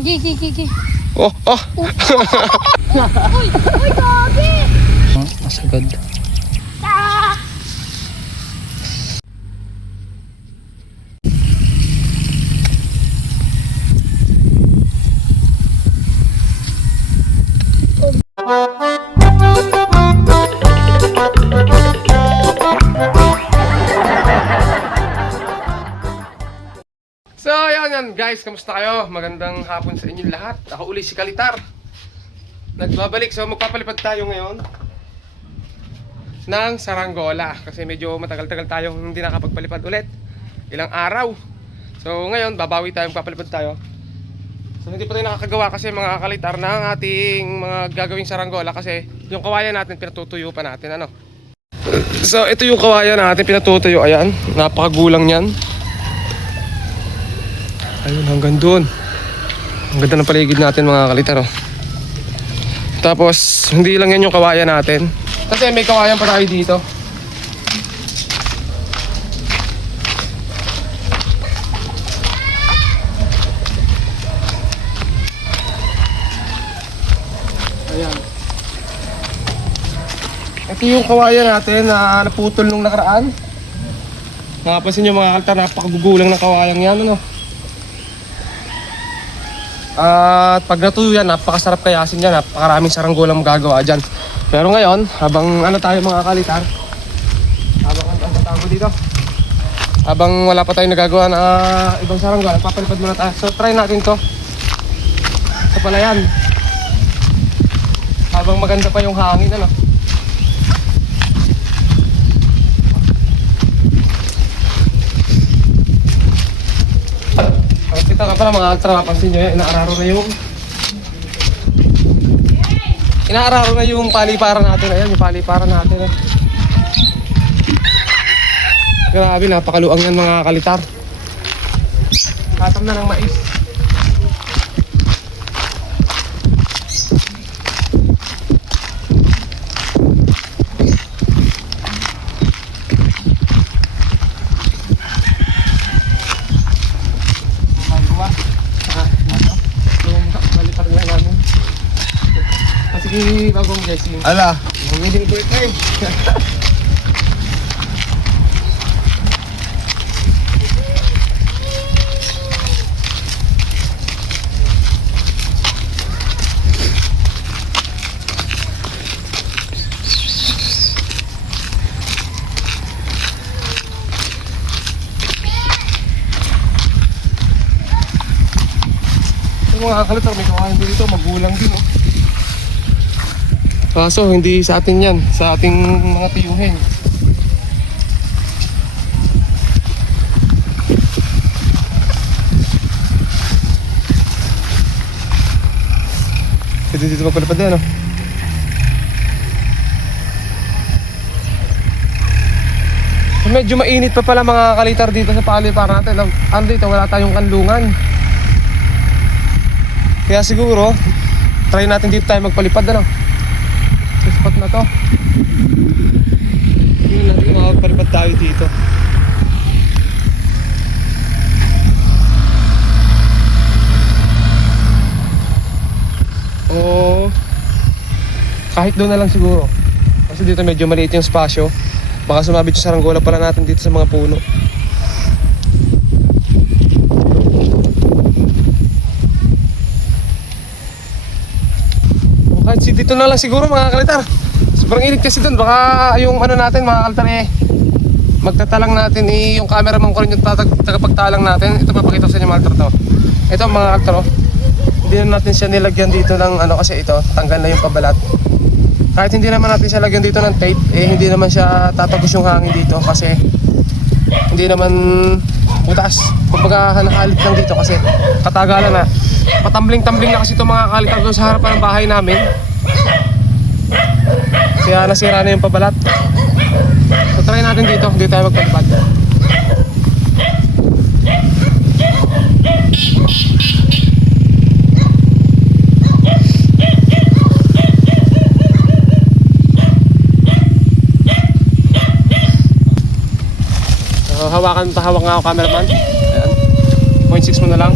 Gigi. Oh. Uy, gagi! Masagad. Ah! So yan guys, kamusta kayo? Magandang hapon sa inyong lahat. Ako uli si Kalitar. Nagbabalik, so magpapalipad tayo ngayon ng saranggola. Kasi medyo matagal-tagal tayong hindi nakapagpalipad ulit. Ilang araw. So ngayon, babawi tayo, magpapalipad tayo. So hindi pa tayo nakakagawa kasi mga Kalitar ng ating mga gagawing saranggola. Kasi yung kawayan natin, pinatutuyo pa natin, ano. So ito yung kawayan natin, pinatutuyo. Ayan, napakagulang yan. Ayun, hanggang doon. Ang ganda ng paligid natin mga Kalitar, oh. Tapos, hindi lang yan yung kawayan natin. Kasi may kawayan pa tayo dito. Ayan. Ito yung kawayan natin na naputol nung nakaraan. Nakapansin nyo mga Kalitar, napakagugulang ng kawayang yan, ano. At pag natuyo yan, napakasarap kayasin yan. Napakaraming saranggola magagawa dyan. Pero ngayon, habang ano tayo mga Kalitar, habang wala pa tayong nagagawa na ibang saranggola, papalipad muna tayo. So try natin to sa palayan habang maganda pa yung hangin, ano. Kita ka pala mga Ultra, napansin nyo yan, inaararo na yung paliparan natin. Ayan, yung paliparan natin, eh. Grabe, napakaluang yan mga Kalitar. Katam na ng mais. Sige, bagong guessing. Ala, Amazing po ito, eh. Yung mga Kalitar, may kawahan dito, magulang din, oh. Kaso hindi sa atin yan, sa ating mga tiyuhin. Dito magpalipad yan, oh. Medyo mainit pa pala mga Kalitar dito sa paliparan natin. Ano dito, wala tayong kanlungan. Kaya siguro try natin dito tayo magpalipad, ano. Sa spot na to, hindi natin makapalipad tayo dito. O kahit doon na lang siguro, kasi dito medyo maliit yung spasyo. Baka sumabit yung saranggola pala natin dito sa mga puno. Dito na lang siguro mga Kalitar. Sobrang init kasi doon. Baka yung ano natin mga Kalitar, eh, magtatalang natin, eh, yung cameraman ko rin yung tagapagtalang natin. Ito papakita ko sa inyo mga Kalitar to. Ito mga Kalitar, oh. Hindi na natin siya nilagyan dito ng ano, kasi ito tanggal na yung pabalat. Kahit hindi naman natin siya lagyan dito ng tape, eh hindi naman siya tatagos yung hangin dito kasi hindi naman butas. Kumbaga nakalit lang dito kasi katagalan na. Patambling-tambling na kasi ito mga Kalitar doon sa harapan ng bahay namin. Kaya nasira na yung pabalat. So try natin dito, hindi tayo magpalipad. So hawak nga ako cameraman. Ayan. 0.6 mo na lang.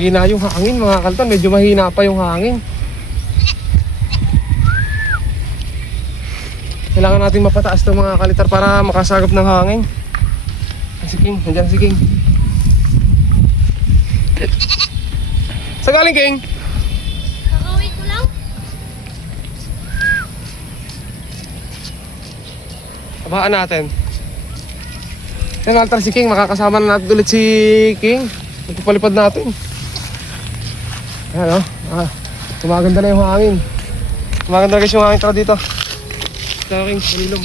Mahina yung hangin mga kaltan. Medyo mahina pa yung hangin. Kailangan natin mapataas itong mga kalitar para makasagap ng hangin. Si King, nandiyan si King. Saan galing, King? Kakawin ko lang. Tabahan natin. Yan, altar si King. Makakasama na natin ulit si King. Magpapalipad natin. Ayan, oh. Gumaganda na yung hangin. Gumaganda guys yung hangin. Tara dito. Tara, King. Malilom.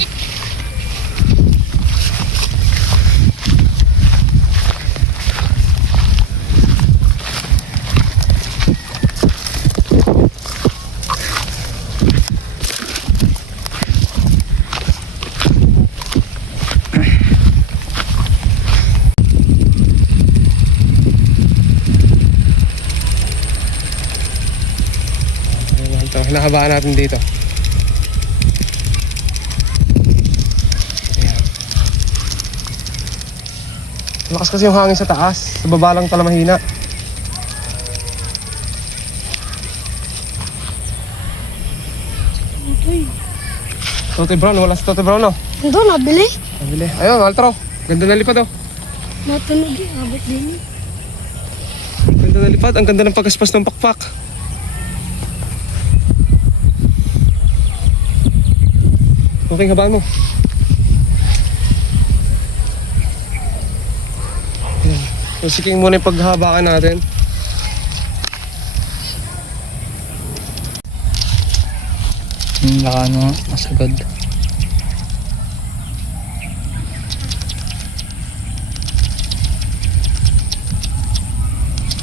Hinahabaan natin dito. Ayan. Malakas kasi yung hangin sa taas. Sa baba lang pala mahina. Tote Brown, wala si Tote Brown, no? Ando, nabili. Nabili. Ayun, Altro. Ganda na lipad, oh. Natunog eh, abot din eh. Ganda na lipad. Ang ganda ng pagkaspas ng pakpak. Okay, habaan mo. Ayan. So, siking muna yung paghahabaan natin. Baka ano, masagad.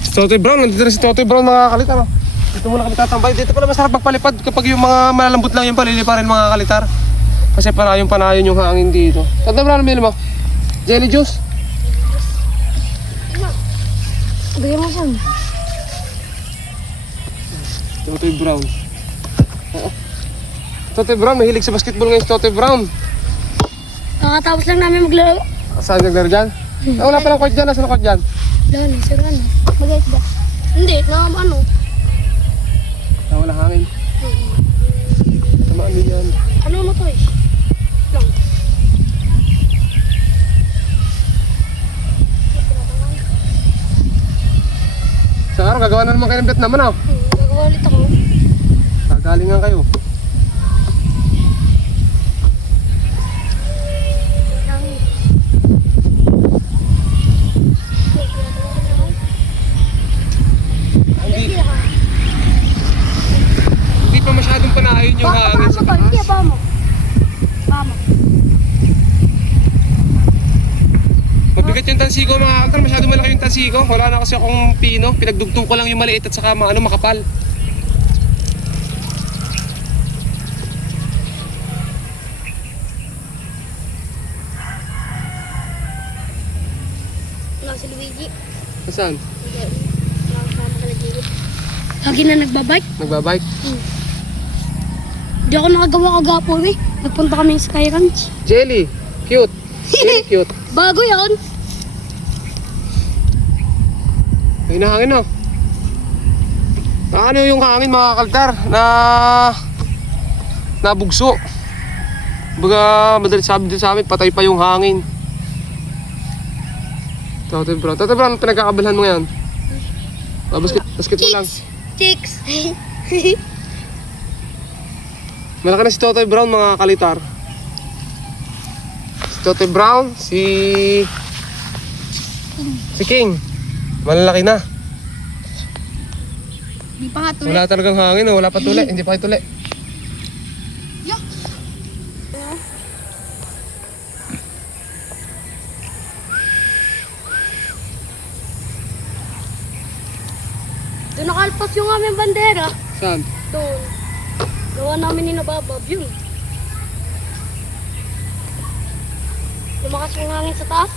Si Totoy Brown, nandito na si Totoy Brown mga kalitar. Oh. Dito muna kami tatambay. Dito pala masarap magpalipad kapag yung mga malalambot lang yung paliliparin mga kalitar. Kasi panayon yung hangin dito. Totoy Brown, ano mo? Jelly juice? Bigyan mo saan? Totoy Brown. Totoy Brown, mahilig sa basketball ngayon si Totoy Brown. Kakatapos lang namin maglaro. Saan naglaro dyan? Ah, wala palang court dyan. Nasaan ang court dyan? Lalo, sir ano? Mag-isda. Hindi, na ano? Ah, wala hangin. Tamaan din yan. Ano mo to eh? Lang. Sa araw, gagawa na naman kayo ng bet naman, oh. Gagawa ulit ako. Gagalingan kayo. Hindi pa masyadong panayon yung hangin sa taas. Bama. Bama. Mabigat yung tansigo mga kaltar, masyadong malaki yung tansigo. Wala na kasi akong pino, pinagdugtong ko lang yung maliit at saka makapal. Si Luigi. Saan? Lagi na nagbabike. Nagbabike? Hindi ako nakagawa kagapo eh. Nagpunta kami sa Sky Ranch. Jelly, cute. Jelly, cute. Bago yan. Ay, nahangin na. Ano yung hangin mga kaltar na nabugso. Baga madalit sabi din sa amin, patay pa yung hangin. Totoy Brown, pinagkakabalhan mo yan? Basketball lang. Chicks. Malaki na si Totoy Brown mga kalitar. Si Totoy Brown, si King. Malalaki na. Hindi pa nga tuloy. Wala talagang hangin, oh. Wala pa tuli. Hindi pa kayo tuli. Yo. Doon nakalpas yung aming bandera. Saan? Doon. Gawa namin ni Nababab yun. Lumakas yung hangin sa taas.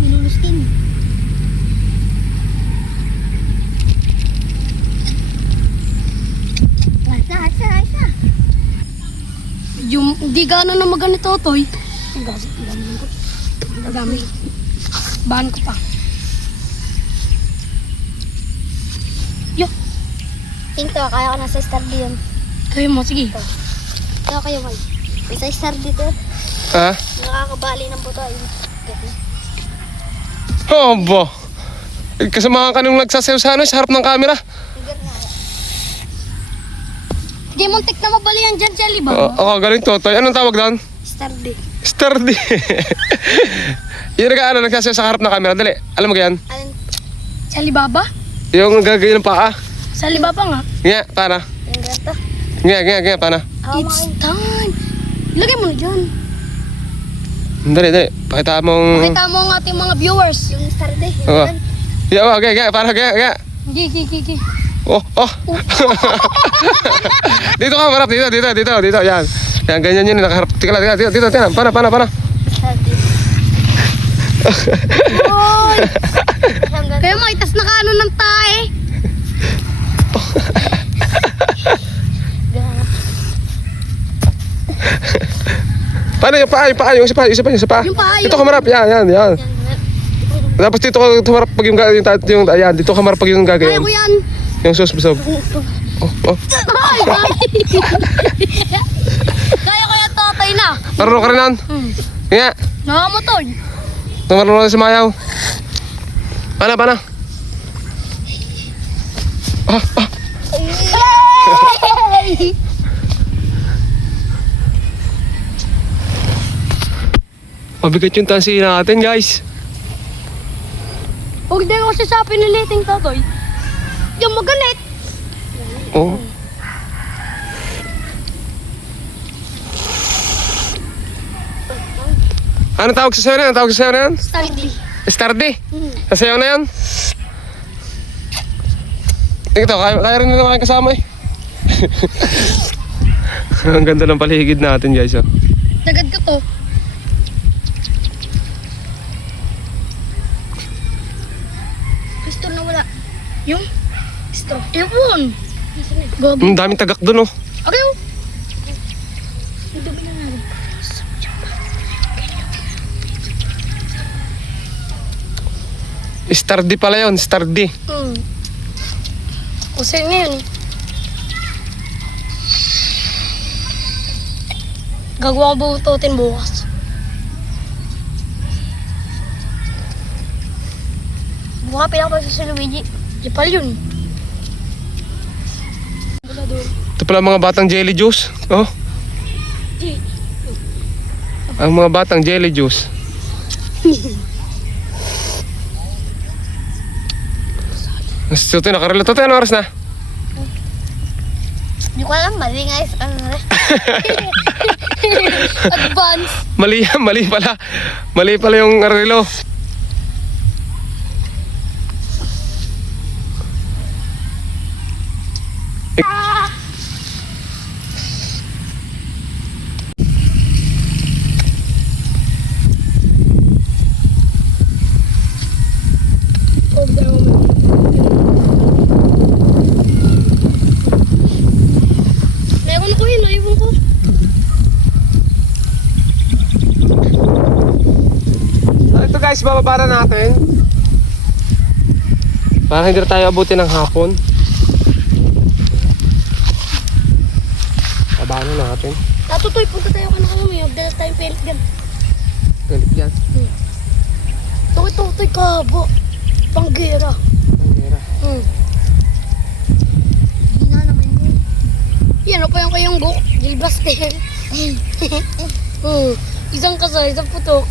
Nilulustin. Ayos na. Medyo Hindi gano'n na maganito, Toy. Ang dami. Bahan ko pa. Yo. Tinto, kaya ko nasa star yun. Kayo mo, sige. Kaya kayo, Mal. Isa star dito. Ha? Nakakabali ng buto. Oh, bo. Kasamahan ka nung nagsasayaw sa ano, sa harap ng camera. Di muntik na mabali yan dyan, Jelly ba? Oo, galing Totoy. Anong tawag doon? Star D. Sturdy. Yung nagsasayaw sa harap ng camera. Dali, alam mo yan? Alin? Sa Alibaba? Yung gagawin ng paa. Sa Alibaba nga. Nga, paano? Yung ganito. Nga, paano? It's time. Ilagay mo na dyan. Dali. Pakita mong... Kita mo ang ating mga viewers. Yung star D. Yung Oo. ganun. Yeah, okay, paano? Gi. Oh. Dito ka, marap. Dito. Yan. Yan, ganyan yun. Nakaharap. Tika lang, dito. Paano? Star D. Oy! Yung ganun. Kaya maitas na kaano ng tae. Ganun. Paano yung paa? Isa pa. Yung paa, Dito ka marap. Yan. Yan. Tapos dito ka tumarap pag yung ayan, dito ka marap pag yung Kaya gagawin. ko yan. Yung susubsob. Oh. Ay, kaya ko yan, tatay na. Marunong ka rin nun? Nga. Nakamotoy. Marunong ka rin sumayaw. Paano? Mabigat yung tansi natin, guys. Huwag din ako sa piniliting tatoy. Yung magalit. Oh. Ano tawag sa sayo na yan? Star D. Stardy. Sasayaw na yan. Ito, kaya rin naman kayo kasama eh. Ang ganda ng paligid natin, guys. Oh. Tagad ka to. Pistol na wala. Yung? Pistol. Ewan. Gobi. Daming tagak dun, oh. Okay, oh. Stardy pala yun, Stardy. Usin na yun eh. Gagawa ko bututin bukas. Buka pinaka sa Luigi. Japal yun. Ito pala mga batang jelly juice. Oh. Ang mga batang jelly juice. Ito, nakarelo. Ito, ano oras na? Hindi ko alam, mali nga is ano na. Advance. Mali pala. Mali pala yung relo. Naiwan ko. Ito guys, bababa na natin. Para hindi na tayo abutin ng hapon. Bababa na natin. Tatutoy, punta tayo ka na kami. Dala tayong pellet gun. Galit yan. Tutoy kabo. Panggera. Hindi na naman yun. Yan, ano pa yung kayong guk? Gilbastel. Isang kasa, isang putok.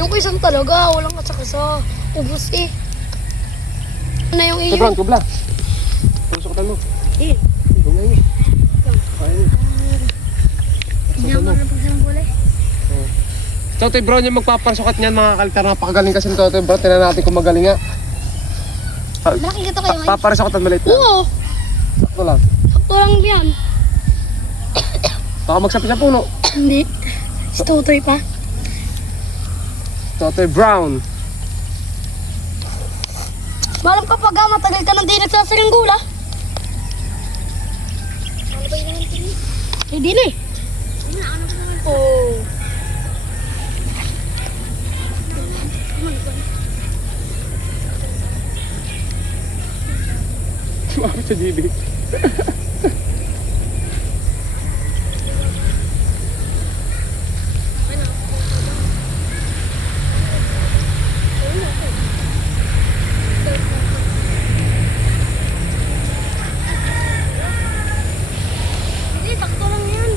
Nung ko isang talaga, walang kasa-kasa. Ubus eh. Ano na yung iyo? Sobrang kubla. Susukutan mo. Eh. Gawin mo. Hindi ako makapagsalang gulay. Totoy bro, yung magpaparsukat niyan mga kalitar. Napakagaling kasi ng Totoy bro. Tingnan natin kung magaling nga. Malaki ka to kayo, Mike. Paparisukat maliit na. Oo, Sakto lang. sakto lang yan. Baka magsapi sa puno. Hindi. Si Tutoy pa. Totoy Brown. Malam ka pag matagal ka nang di nagsasaringgula. Ano ba yun naman tingin? Hindi na eh. Oh. Sumama sa GB. Hindi, sakto lang yan.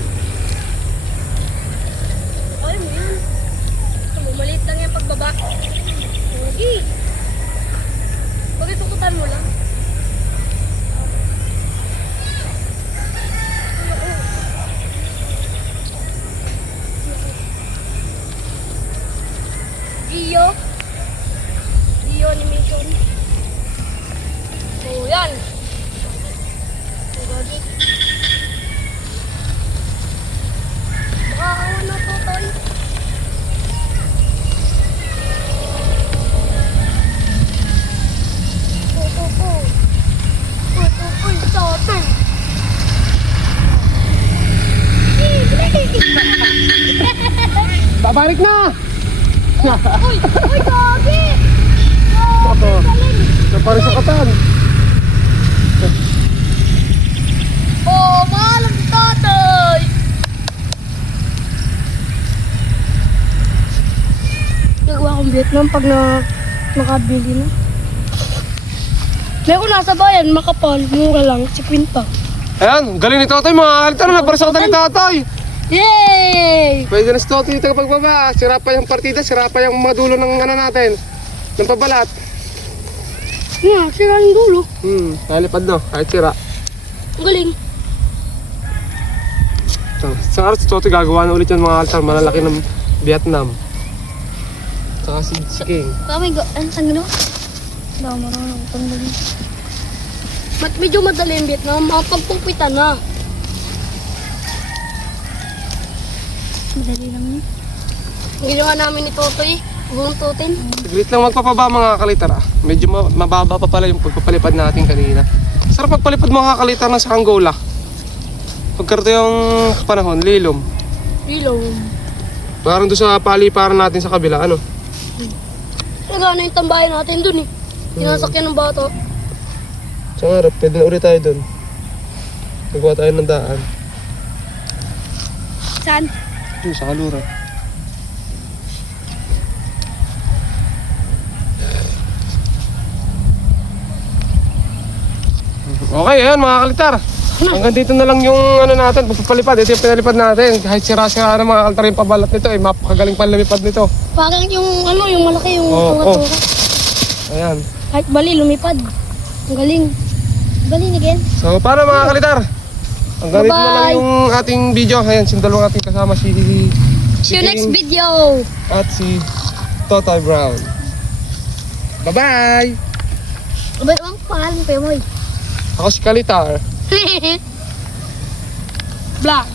Ay mo yan. Maliit lang yan pagbaba. Hindi. Bakit tukutan mo lang? Gio. Gio animation. Oh, yan. Gagi. Baka awan na to, Toy. Uy, sote. Babalik na! Uy, gagi. Ako. Napari sa katan. Oh, mahal ang tatay. Nagawa kong Vietnam pag nakabili na. Meron nasa bayan, makapal, mura lang, 50. Ayan, galing ni Totoy mga kalitar. Napari sa katan ni Totoy. Yay! Pwede na si Totoy dito kapag baba. Sira pa yung partida, sira pa yung mga dulo ng ano natin. Ng pabalat. Nga, sira yung dulo. Nalipad no, kahit sira. Ang galing. Sa araw si Totoy gagawa na ulit yan mga kalitar. Malalaki ng Vietnam. Saka si King. Kami, ano gano'n? Wala, marunong itong galing. Medyo madali yung Vietnam, makapagpumpitan na. Madali lang yun. Ang ginawa namin ni Totoy, buntutin. Saglit lang magpapaba mga kalitar ah. Medyo mababa pa pala yung pagpapalipad natin kanina. Sarap pagpalipad mga kalitar ng sa Angola. Pagkarto yung panahon, lilom. Reload. Parang doon sa paliparan natin sa kabila, ano? Nagana yung tambayan natin dun eh. Sinasakyan ng bato. Sa harap, pwede na ulit tayo doon. Nagawa tayo ng daan. Saan? Doon sa Kalura. Okay, ayan mga kalitar. Hanggang dito na lang yung ano natin, pagpapalipad. Ito yung pinalipad natin. Kahit sira-sira na mga kalitar yung pabalat nito, eh, mapakagaling pa lumipad nito. Parang yung ano, yung malaki yung Oo, tunga-tunga. Ayan. Kahit bali, lumipad. Ang galing. Galing again. So, paano mga kalitar? Hanggang dito na lang Bye-bye. yung ating video. Ayan, yung dalawang ating kasama si See you next King video. at si Totoy Brown. Bye-bye! Ba't ang pangalan ko yung moy? Ako si Kalitar. Black.